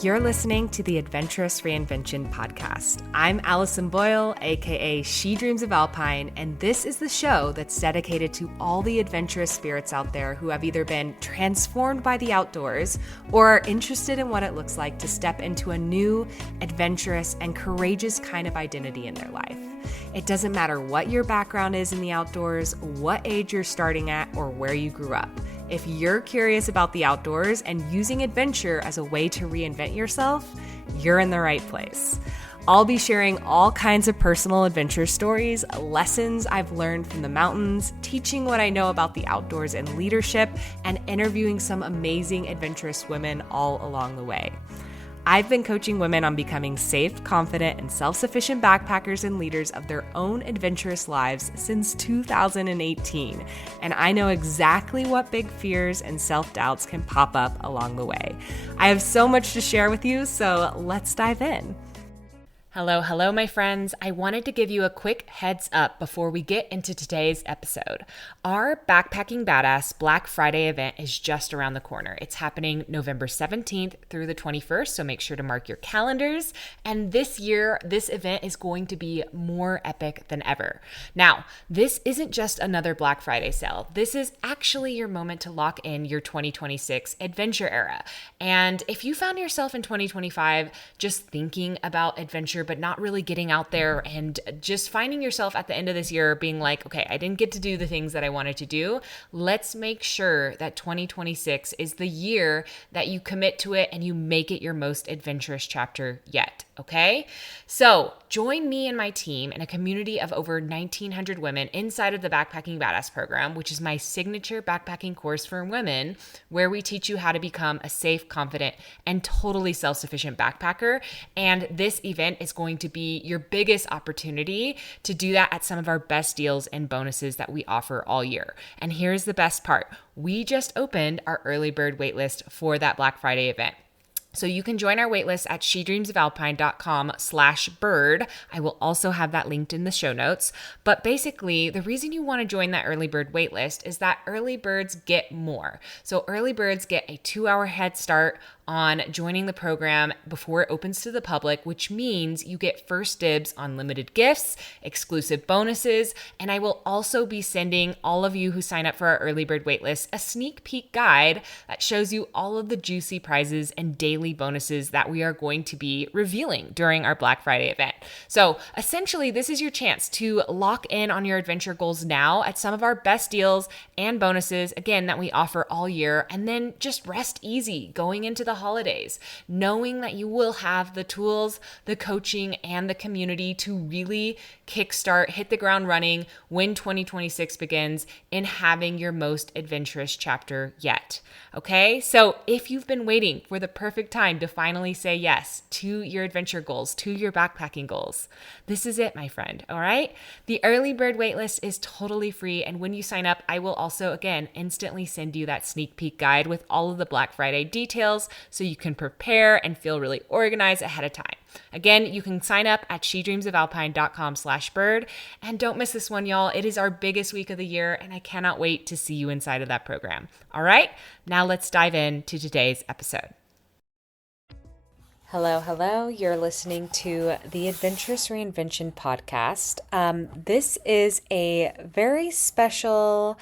You're listening to the Adventurous Reinvention podcast. I'm Allison Boyle, aka She Dreams of Alpine, and this is the show that's dedicated to all the adventurous spirits out there who have either been transformed by the outdoors or are interested in what it looks like to step into a new, adventurous, and courageous kind of identity in their life. It doesn't matter what your background is in the outdoors, what age you're starting at, or where you grew up. If you're curious about the outdoors and using adventure as a way to reinvent yourself, you're in the right place. I'll be sharing all kinds of personal adventure stories, lessons I've learned from the mountains, teaching what I know about the outdoors and leadership, and interviewing some amazing adventurous women all along the way. I've been coaching women on becoming safe, confident, and self-sufficient backpackers and leaders of their own adventurous lives since 2018, and I know exactly what big fears and self-doubts can pop up along the way. I have so much to share with you, so let's dive in. Hello, my friends. I wanted to give you a quick heads up before we get into today's episode. Our Backpacking Badass Black Friday event is just around the corner. It's happening November 17th through the 21st, so make sure to mark your calendars. And this year, this event is going to be more epic than ever. Now, this isn't just another Black Friday sale. This is actually your moment to lock in your 2026 adventure era. And if you found yourself in 2025 just thinking about adventure, but not really getting out there and just finding yourself at the end of this year being like, okay, I didn't get to do the things that I wanted to do. Let's make sure that 2026 is the year that you commit to it and you make it your most adventurous chapter yet. Okay? So join me and my team in a community of over 1,900 women inside of the Backpacking Badass program, which is my signature backpacking course for women, where we teach you how to become a safe, confident, and totally self-sufficient backpacker. And this event is going to be your biggest opportunity to do that at some of our best deals and bonuses that we offer all year. And here's the best part. We just opened our early bird waitlist for that Black Friday event. So you can join our waitlist at shedreamsofalpine.com/bird. I will also have that linked in the show notes. But basically, the reason you want to join that early bird waitlist is that early birds get more. So early birds get a 2-hour head start on joining the program before it opens to the public, which means you get first dibs on limited gifts, exclusive bonuses, and I will also be sending all of you who sign up for our early bird waitlist a sneak peek guide that shows you all of the juicy prizes and daily bonuses that we are going to be revealing during our Black Friday event. So essentially, this is your chance to lock in on your adventure goals now at some of our best deals and bonuses, again, that we offer all year, and then just rest easy going into the holidays, knowing that you will have the tools, the coaching, and the community to really kickstart, hit the ground running when 2026 begins in having your most adventurous chapter yet. Okay, so if you've been waiting for the perfect time to finally say yes to your adventure goals, to your backpacking goals, this is it, my friend, all right? The early bird waitlist is totally free, and when you sign up, I will also, again, instantly send you that sneak peek guide with all of the Black Friday details so you can prepare and feel really organized ahead of time. Again, you can sign up at shedreamsofalpine.com/bird, and don't miss this one, y'all. It is our biggest week of the year, and I cannot wait to see you inside of that program. All right, now let's dive into today's episode. Hello. You're listening to the Adventurous Reinvention podcast. This is a very special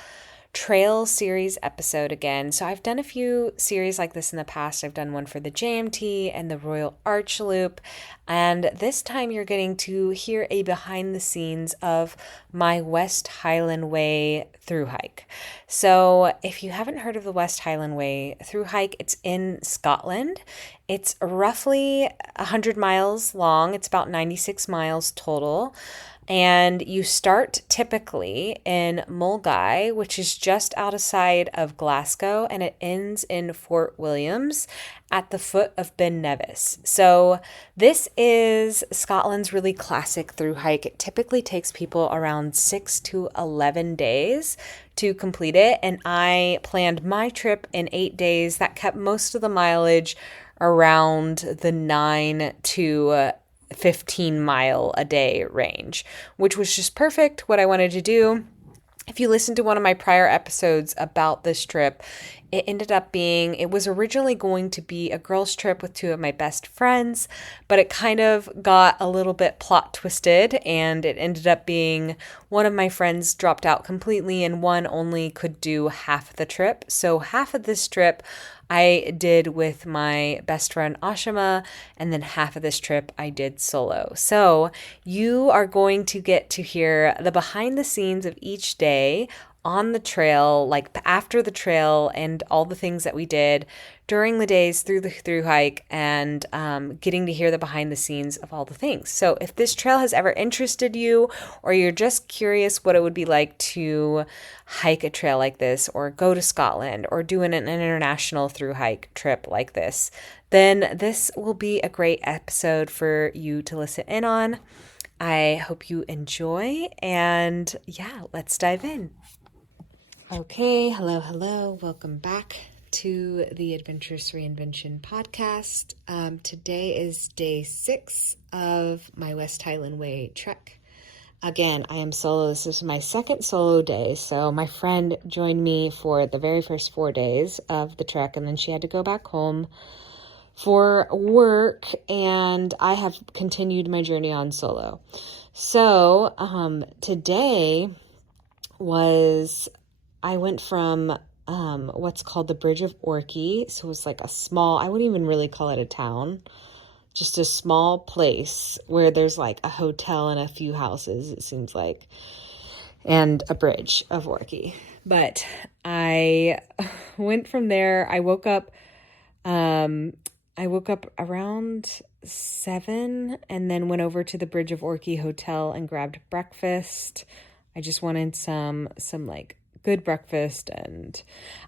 trail series episode again. So I've done a few series like this in the past. I've done one for the JMT and the Royal Arch Loop. And this time you're getting to hear a behind the scenes of my West Highland Way through hike. So if you haven't heard of the West Highland Way through hike, it's in Scotland. It's roughly 100 miles long. It's about 96 miles total. And you start typically in Milngavie, which is just outside of Glasgow, and it ends in Fort Williams at the foot of Ben Nevis. So this is Scotland's really classic through hike. It typically takes people around 6 to 11 days to complete it. And I planned my trip in 8 days. That kept most of the mileage around the 9 to 15 mile a day range, which was just perfect what I wanted to do. If you listen to one of my prior episodes about this trip, it was originally going to be a girls' trip with two of my best friends, but it kind of got a little bit plot twisted, and it ended up being one of my friends dropped out completely and one only could do half the trip. So half of this trip I did with my best friend Ashima, and then half of this trip I did solo. So you are going to get to hear the behind the scenes of each day on the trail, like after the trail, and all the things that we did during the days through the through hike, and getting to hear the behind the scenes of all the things. So if this trail has ever interested you, or you're just curious what it would be like to hike a trail like this, or go to Scotland, or do an international through hike trip like this, then this will be a great episode for you to listen in on. I hope you enjoy, and yeah, let's dive in. Okay, hello, welcome back to the Adventurous Reinvention podcast. Today is day 6 of my West Highland Way trek. Again, I am solo. This is my second solo day, so my friend joined me for the very first 4 days of the trek, and then she had to go back home for work, and I have continued my journey on solo. So today I went from what's called the Bridge of Orchy. So it was like a small, I wouldn't even really call it a town, just a small place where there's like a hotel and a few houses, it seems like, and a Bridge of Orchy. But I went from there. I woke up around 7 and then went over to the Bridge of Orchy Hotel and grabbed breakfast. I just wanted some like good breakfast, and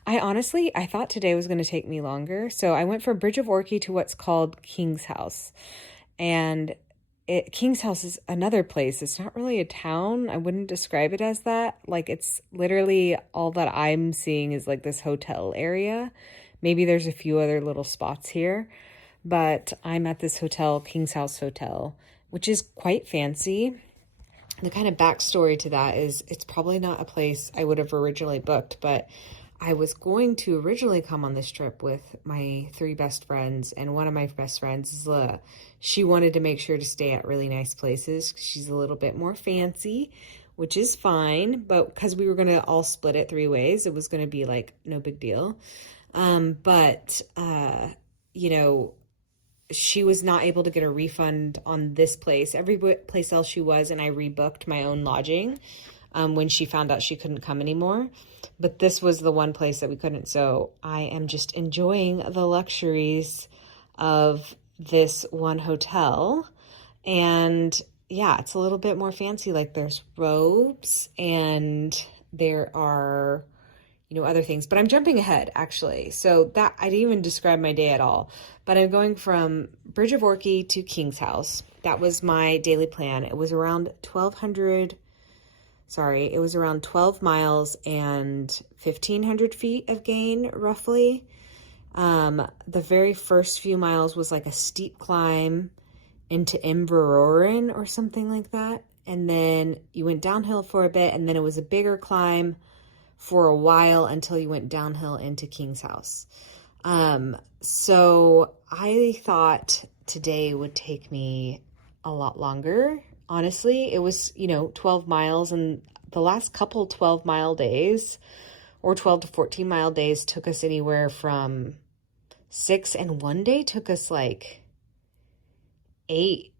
I thought today was going to take me longer. So I went from Bridge of Orchy to what's called Kingshouse. And Kingshouse is another place. It's not really a town. I wouldn't describe it as that. Like, it's literally all that I'm seeing is like this hotel area. Maybe there's a few other little spots here, but I'm at this hotel, Kingshouse Hotel, which is quite fancy. The kind of backstory to that is it's probably not a place I would have originally booked, but I was going to originally come on this trip with my 3 best friends, and one of my best friends, she wanted to make sure to stay at really nice places. She's a little bit more fancy, which is fine, but because we were going to all split it 3 ways, it was going to be like no big deal. She was not able to get a refund on this place. Every place else she was, and I rebooked my own lodging when she found out she couldn't come anymore. But this was the one place that we couldn't. So I am just enjoying the luxuries of this one hotel. And yeah, it's a little bit more fancy. Like, there's robes and there are other things, but I'm jumping ahead actually. So that I didn't even describe my day at all, but I'm going from Bridge of Orchy to Kingshouse. That was my daily plan. It was around 12 miles and 1,500 feet of gain roughly. The very first few miles was like a steep climb into Inverorin or something like that. And then you went downhill for a bit, and then it was a bigger climb for a while until you went downhill into Kingshouse. So I thought today would take me a lot longer. Honestly, it was, 12 miles, and the last couple 12-mile days or 12 to 14-mile days took us anywhere from 6, and one day took us like 8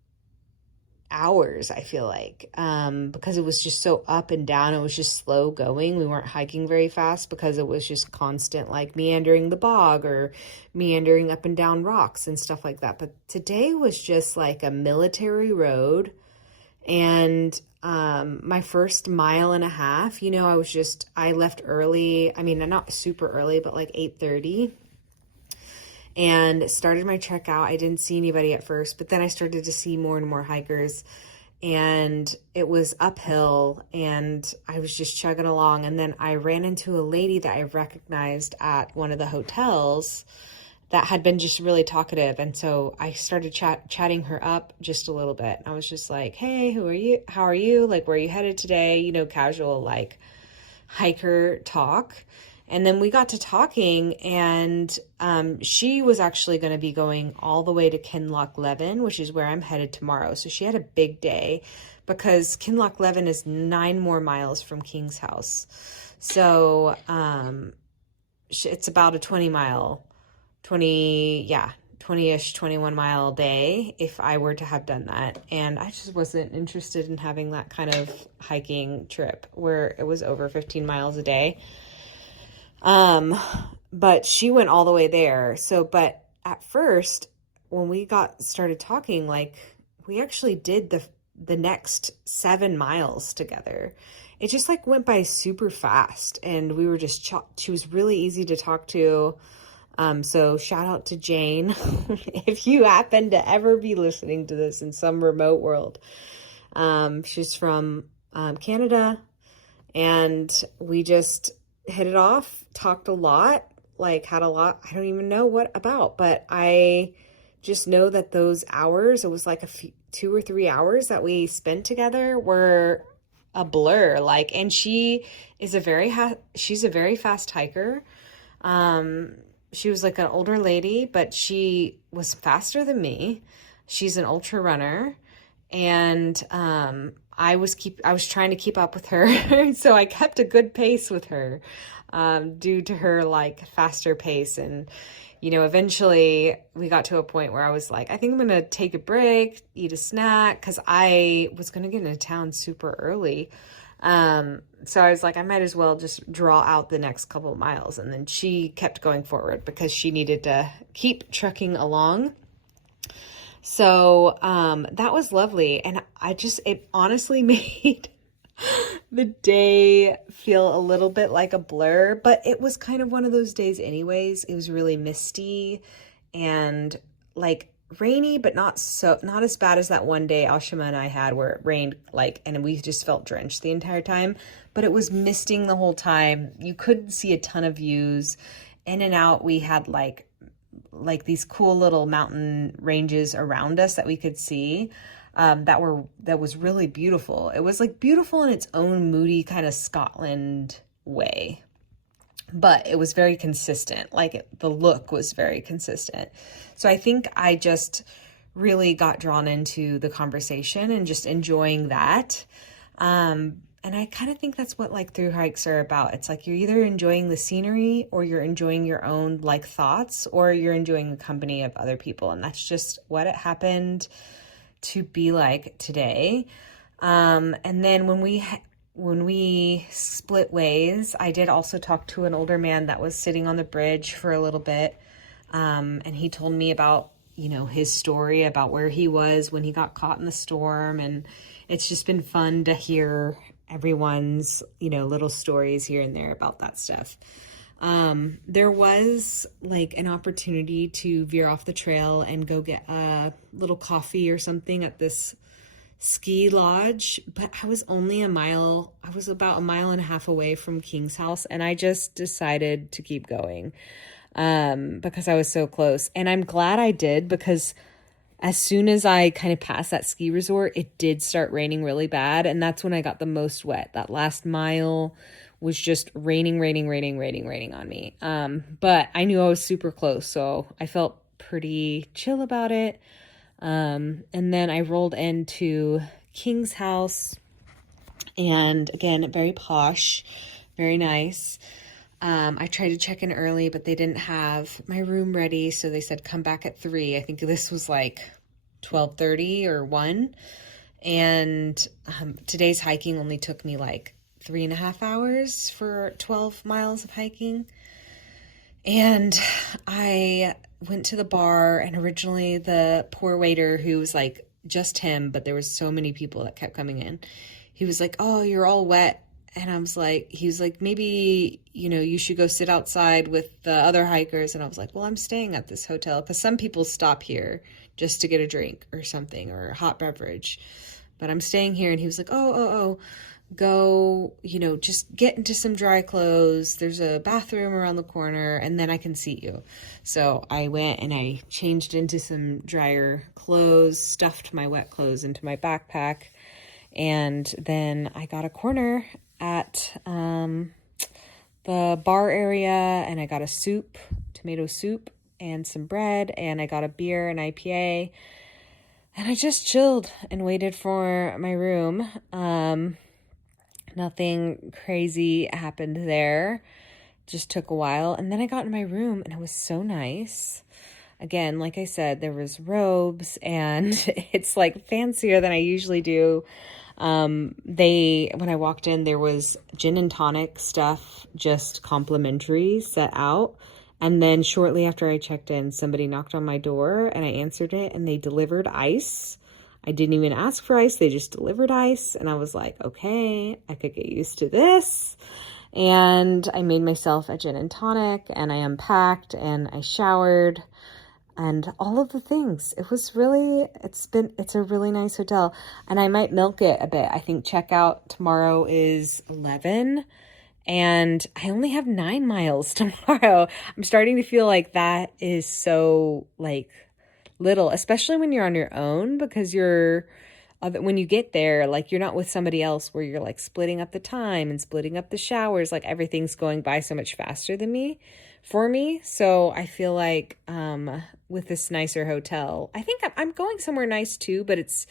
hours, I feel like, because it was just so up and down. It was just slow going. We weren't hiking very fast because it was just constant, like, meandering the bog or meandering up and down rocks and stuff like that. But today was just like a military road. And my first mile and a half, I left early. I mean, not super early, but like 8:30. And started my trek out. I didn't see anybody at first, but then I started to see more and more hikers, and it was uphill, and I was just chugging along. And then I ran into a lady that I recognized at one of the hotels that had been just really talkative. And so I started chatting her up just a little bit. I was just like, hey, who are you? How are you? Like, where are you headed today? Casual, like, hiker talk. And then we got to talking, and she was actually going to be going all the way to Kinloch which is where I'm headed tomorrow. So she had a big day because Kinloch is 9 more miles from Kingshouse. So it's about a 20-ish, 21 mile day if I were to have done that. And I just wasn't interested in having that kind of hiking trip where it was over 15 miles a day. But she went all the way there. So, but at first, when we started talking, like, we actually did the next 7 miles together. It just like went by super fast, and we were just, she was really easy to talk to. So shout out to Jane, if you happen to ever be listening to this in some remote world. She's from, Canada, and we just hit it off, talked a lot, had a lot, I don't even know what about, but I just know that those hours, it was like 2 or 3 hours that we spent together were a blur. And she is she's a very fast hiker. She was like an older lady, but she was faster than me. She's an ultra runner, and I was trying to keep up with her. So I kept a good pace with her, due to her faster pace. And, eventually we got to a point where I was like, I think I'm going to take a break, eat a snack, cause I was going to get into town super early. So I was like, I might as well just draw out the next couple of miles. And then she kept going forward because she needed to keep trucking along. So, that was lovely. And it honestly made the day feel a little bit like a blur, but it was kind of one of those days anyways. It was really misty and rainy, but not as bad as that one day Ashima and I had where it rained and we just felt drenched the entire time, but it was misting the whole time. You couldn't see a ton of views. In and out, we had these cool little mountain ranges around us that we could see, that was really beautiful. It was beautiful in its own moody kind of Scotland way, but it was very consistent. The look was very consistent. So I think I just really got drawn into the conversation and just enjoying that. And I kind of think that's what through hikes are about. It's you're either enjoying the scenery, or you're enjoying your own thoughts, or you're enjoying the company of other people. And that's just what it happened to be today. And then when we split ways, I did also talk to an older man that was sitting on the bridge for a little bit. And he told me about, his story about where he was when he got caught in the storm. And it's just been fun to hear everyone's, little stories here and there about that stuff. There was an opportunity to veer off the trail and go get a little coffee or something at this ski lodge, but I was about 1.5 miles away from Kingshouse, and I just decided to keep going, because I was so close. And I'm glad I did, because as soon as I kind of passed that ski resort, it did start raining really bad. And that's when I got the most wet. That last mile was just raining on me. But I knew I was super close, so I felt pretty chill about it. And then I rolled into Kingshouse, and again, very posh, very nice. I tried to check in early, but they didn't have my room ready. So they said, come back at 3. I think this was 12:30 or 1. And, today's hiking only took me 3.5 hours for 12 miles of hiking. And I went to the bar, and originally the poor waiter, who was just him, but there was so many people that kept coming in. He was like, oh, you're all wet. And I was he was like, maybe, you should go sit outside with the other hikers. And I was like, well, I'm staying at this hotel, because some people stop here just to get a drink or something, or a hot beverage, but I'm staying here. And he was like, oh, go, just get into some dry clothes. There's a bathroom around the corner, and then I can seat you. So I went and I changed into some drier clothes, stuffed my wet clothes into my backpack. And then I got a corner at the bar area, and I got a soup, tomato soup, and some bread, and I got a beer, an IPA, and I just chilled and waited for my room. Nothing crazy happened there. Just took a while, and then I got in my room, and it was so nice. Again, like I said, there was robes, and it's like fancier than I usually do. When I walked in, there was gin and tonic stuff, just complimentary, set out. And then shortly after I checked in, somebody knocked on my door, and I answered it, and they delivered ice. I didn't even ask for ice. They just delivered ice. And I was like, okay, I could get used to this. And I made myself a gin and tonic, and I unpacked, and I showered, and all of the things. It's a really nice hotel, and I might milk it a bit. I think checkout tomorrow is 11, and I only have 9 miles tomorrow. I'm starting to feel like that is so like little, especially when you're on your own, because when you get there, like you're not with somebody else where you're like splitting up the time and splitting up the showers. Like everything's going by so much faster for me. So I feel like with this nicer hotel, I think I'm going somewhere nice too, but it's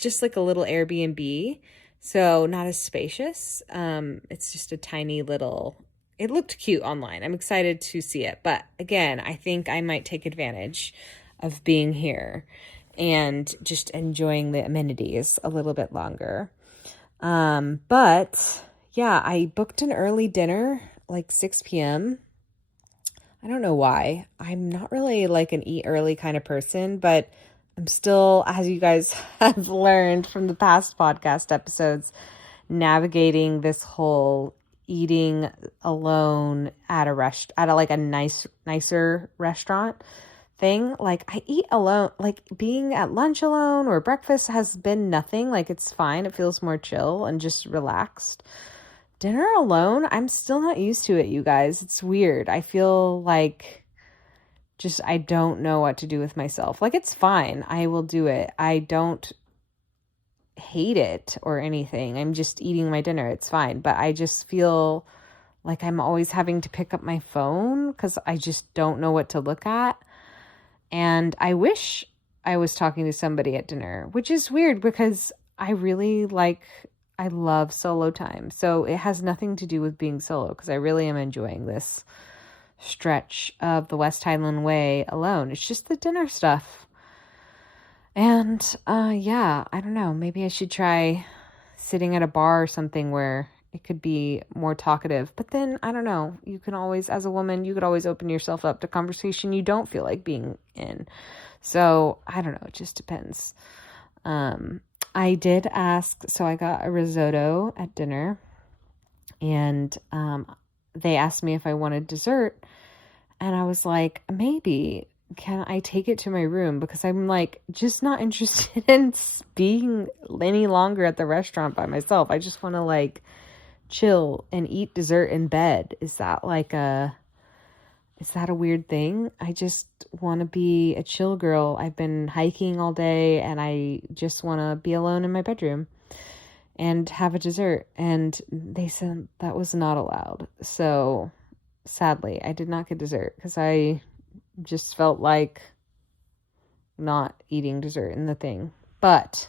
just like a little Airbnb. So not as spacious. It's just a tiny little, it looked cute online. I'm excited to see it. But again, I think I might take advantage of being here and just enjoying the amenities a little bit longer. But yeah, I booked an early dinner, like 6 p.m. I don't know why. I'm not really like an eat early kind of person, but I'm still, as you guys have learned from the past podcast episodes, navigating this whole eating alone at a nicer restaurant thing. Like I eat alone, like being at lunch alone or breakfast has been nothing. Like it's fine. It feels more chill and just relaxed. Dinner alone, I'm still not used to it, you guys. It's weird. I feel like I don't know what to do with myself. Like it's fine. I will do it. I don't hate it or anything. I'm just eating my dinner. It's fine. But I just feel like I'm always having to pick up my phone because I just don't know what to look at. And I wish I was talking to somebody at dinner, which is weird because I love solo time. So it has nothing to do with being solo because I really am enjoying this stretch of the West Highland Way alone. It's just the dinner stuff. And yeah, I don't know. Maybe I should try sitting at a bar or something where it could be more talkative. But then, I don't know, you can always, as a woman, you could always open yourself up to conversation you don't feel like being in. So, I don't know, it just depends. I did ask, so I got a risotto at dinner, and they asked me if I wanted dessert, and I was like, maybe, can I take it to my room? Because I'm like, just not interested in being any longer at the restaurant by myself. I just want to like chill and eat dessert in bed. Is that a weird thing? I just want to be a chill girl. I've been hiking all day and I just want to be alone in my bedroom and have a dessert. And they said that was not allowed. So sadly, I did not get dessert because I just felt like not eating dessert in the thing. But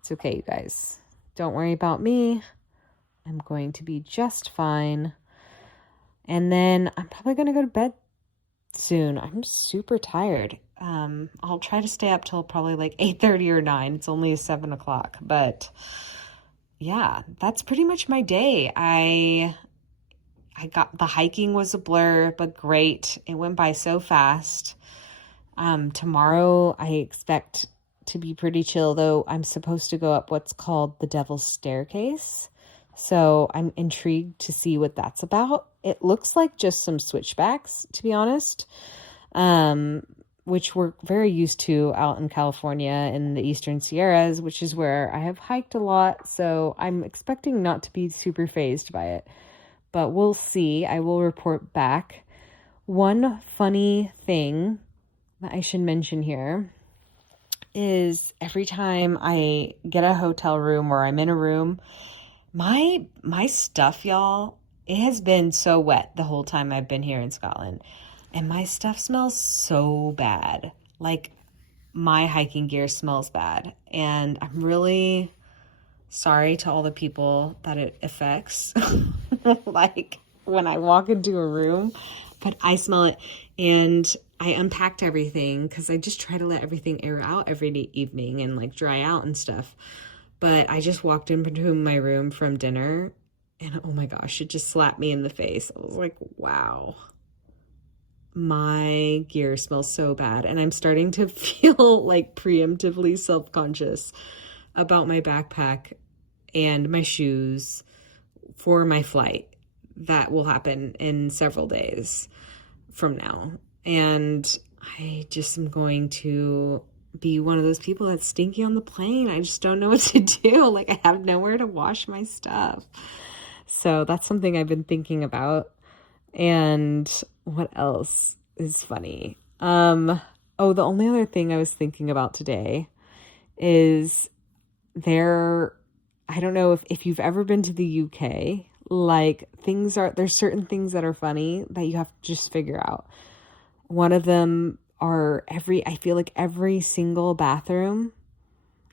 it's okay, you guys. Don't worry about me. I'm going to be just fine. And then I'm probably going to go to bed soon. I'm super tired. I'll try to stay up till probably like 8:30 or 9. It's only 7 o'clock. But yeah, that's pretty much my day. I got, the hiking was a blur, but great. It went by so fast. Tomorrow I expect to be pretty chill, though I'm supposed to go up what's called the Devil's Staircase. So I'm intrigued to see what that's about. It looks like just some switchbacks, to be honest, which we're very used to out in California in the Eastern Sierras, which is where I have hiked a lot. So I'm expecting not to be super fazed by it, but we'll see. I will report back. One funny thing that I should mention here is every time I get a hotel room or I'm in a room, my stuff, y'all, it has been so wet the whole time I've been here in Scotland, and my stuff smells so bad. Like, my hiking gear smells bad, and I'm really sorry to all the people that it affects. Like, when I walk into a room, but I smell it, and I unpacked everything because I just try to let everything air out every evening and like dry out and stuff. But I just walked into my room from dinner, and oh my gosh, it just slapped me in the face. I was like, wow, my gear smells so bad. And I'm starting to feel like preemptively self-conscious about my backpack and my shoes for my flight that will happen in several days from now. And I just am going to be one of those people that's stinky on the plane. I just don't know what to do. Like, I have nowhere to wash my stuff. So that's something I've been thinking about. And what else is funny? The only other thing I was thinking about today is I don't know if you've ever been to the UK, like there's certain things that are funny that you have to just figure out. One of them are I feel like every single bathroom,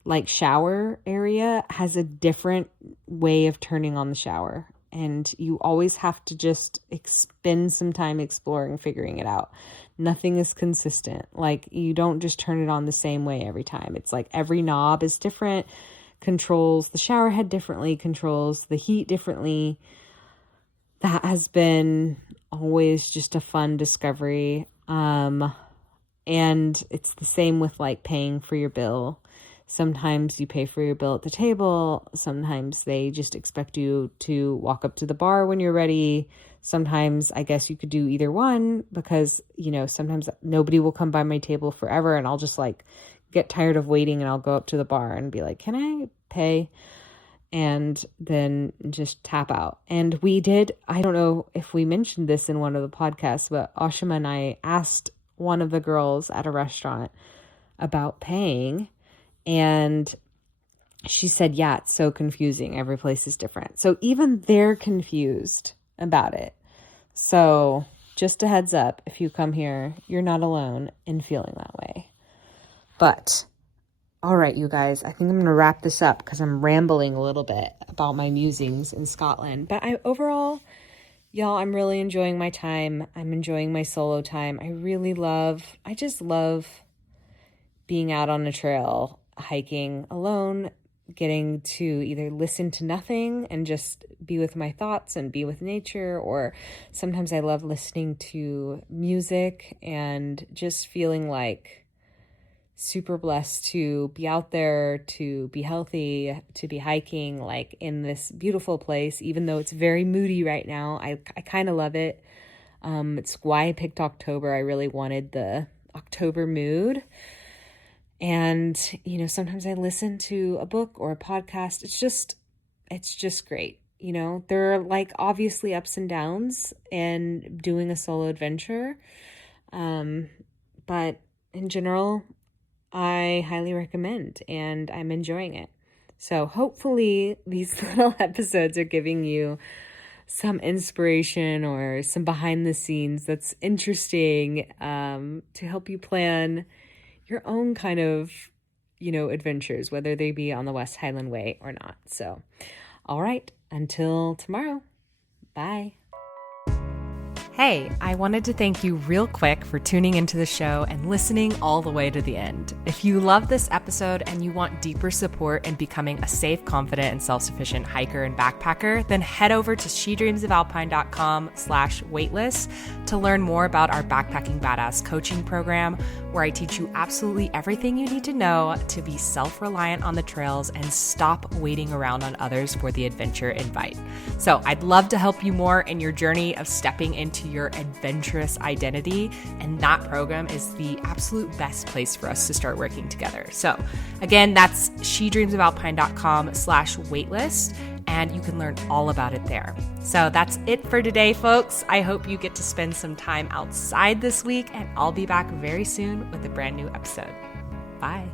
like shower area, has a different way of turning on the shower. And you always have to just spend some time exploring, figuring it out. Nothing is consistent. Like, you don't just turn it on the same way every time. It's like every knob is different, controls the shower head differently, controls the heat differently. That has been always just a fun discovery. And it's the same with like paying for your bill. Sometimes you pay for your bill at the table. Sometimes they just expect you to walk up to the bar when you're ready. Sometimes I guess you could do either one because, sometimes nobody will come by my table forever, and I'll just like get tired of waiting, and I'll go up to the bar and be like, can I pay? And then just tap out. And I don't know if we mentioned this in one of the podcasts, but Ashima and I asked one of the girls at a restaurant about paying, and she said, yeah, it's so confusing. Every place is different. So even they're confused about it. So just a heads up, if you come here, you're not alone in feeling that way. But all right, you guys, I think I'm going to wrap this up because I'm rambling a little bit about my musings in Scotland. But overall, y'all, I'm really enjoying my time. I'm enjoying my solo time. I just love being out on a trail, hiking alone, getting to either listen to nothing and just be with my thoughts and be with nature, or sometimes I love listening to music and just feeling like super blessed to be out there, to be healthy, to be hiking like in this beautiful place, even though it's very moody right now. I kind of love it. It's why I picked October. I really wanted the October mood. And, sometimes I listen to a book or a podcast. It's just great. There are like obviously ups and downs in doing a solo adventure. But in general, I highly recommend, and I'm enjoying it. So hopefully these little episodes are giving you some inspiration or some behind the scenes that's interesting, to help you plan your own kind of, adventures, whether they be on the West Highland Way or not. So, all right, until tomorrow, bye. Hey, I wanted to thank you real quick for tuning into the show and listening all the way to the end. If you love this episode and you want deeper support in becoming a safe, confident, and self-sufficient hiker and backpacker, then head over to shedreamsofalpine.com/waitlist to learn more about our Backpacking Badass coaching program, where I teach you absolutely everything you need to know to be self-reliant on the trails and stop waiting around on others for the adventure invite. So I'd love to help you more in your journey of stepping into your adventurous identity, and that program is the absolute best place for us to start working together. So again, that's shedreamsofalpine.com/waitlist, and you can learn all about it there. So that's it for today, folks. I hope you get to spend some time outside this week, and I'll be back very soon with a brand new episode. Bye.